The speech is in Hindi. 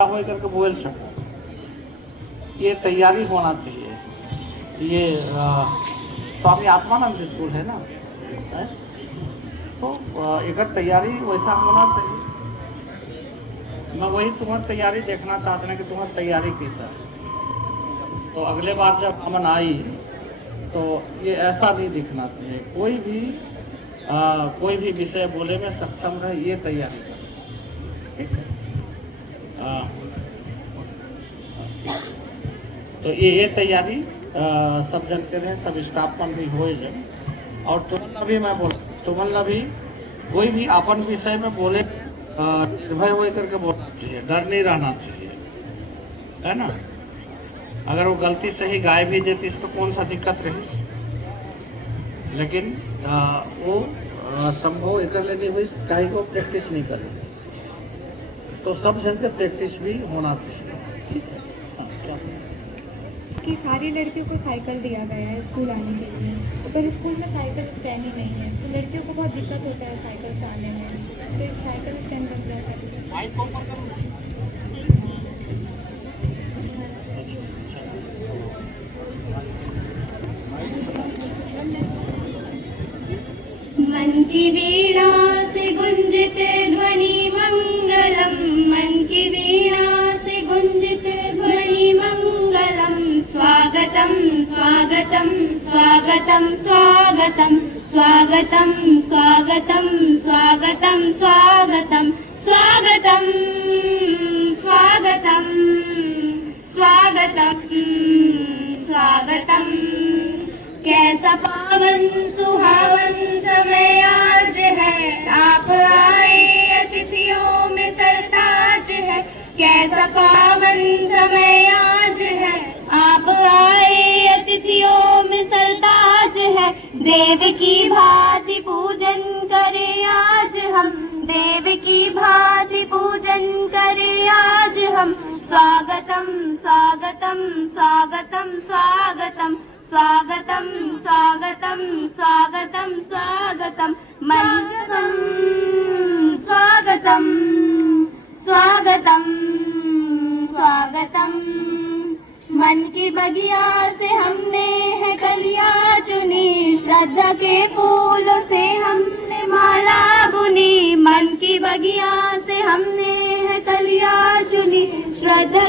करके बोल सकता, ये तैयारी होना चाहिए। ये स्वामी आत्मानंद स्कूल है ना, है? तो एक तैयारी वैसा होना चाहिए। मैं वही तुम्हारी तैयारी देखना चाहते हैं कि तुम्हारी तैयारी कैसा है। तो अगले बार जब अमन आई तो ये ऐसा नहीं दिखना चाहिए। कोई भी विषय बोले में सक्षम रहे, ये तैयारी करें, ठीक है। तो ये तैयारी सब जन के रहे, सब स्टाफ पर भी हो जाए। और तुम्हारा भी मैं बोल, तुम्हारा भी कोई भी अपन विषय में बोले निर्भय हो करके बोलना चाहिए, डर नहीं रहना चाहिए, है ना। अगर वो गलती से ही गाय भी देती तो कौन सा दिक्कत रही, लेकिन वो संभव एक लेनी हुई कहीं को प्रैक्टिस नहीं करेगी। तो सब जन के प्रैक्टिस भी होना चाहिए, ठीक है। कि सारी लड़कियों को साइकिल दिया गया है स्कूल आने के लिए, पर स्कूल में साइकिल स्टैंड ही नहीं है, तो लड़कियों को बहुत दिक्कत होता है साइकिल से आने में। तो एक साइकिल स्टैंड बन जाए। मन की वीणा से गुंजित ध्वनि मंगलम, मन की वीणा से गुंजित ध्वनि मंगलम। स्वागतम स्वागतम स्वागतम स्वागतम स्वागतम स्वागतम स्वागतम स्वागतम स्वागतम स्वागतम स्वागतम स्वागतम। कैसा पावन सुहावन समय आज है, आप आए अतिथियों में सरताज है। कैसा पावन समय आज है, आप आए अतिथियों में सरताज है। देव की भांति पूजन करे आज हम, देव की भांति पूजन करे आज हम। स्वागतम स्वागतम स्वागतम स्वागतम स्वागतम स्वागतम स्वागतम स्वागतम। मंगलम स्वागतम स्वागतम स्वागतम। मन की बगिया से हमने है कलियां चुनी, श्रद्धा के फूलों से हमने माला बुनी। मन की बगिया से हमने है कलियां चुनी, श्रद्धा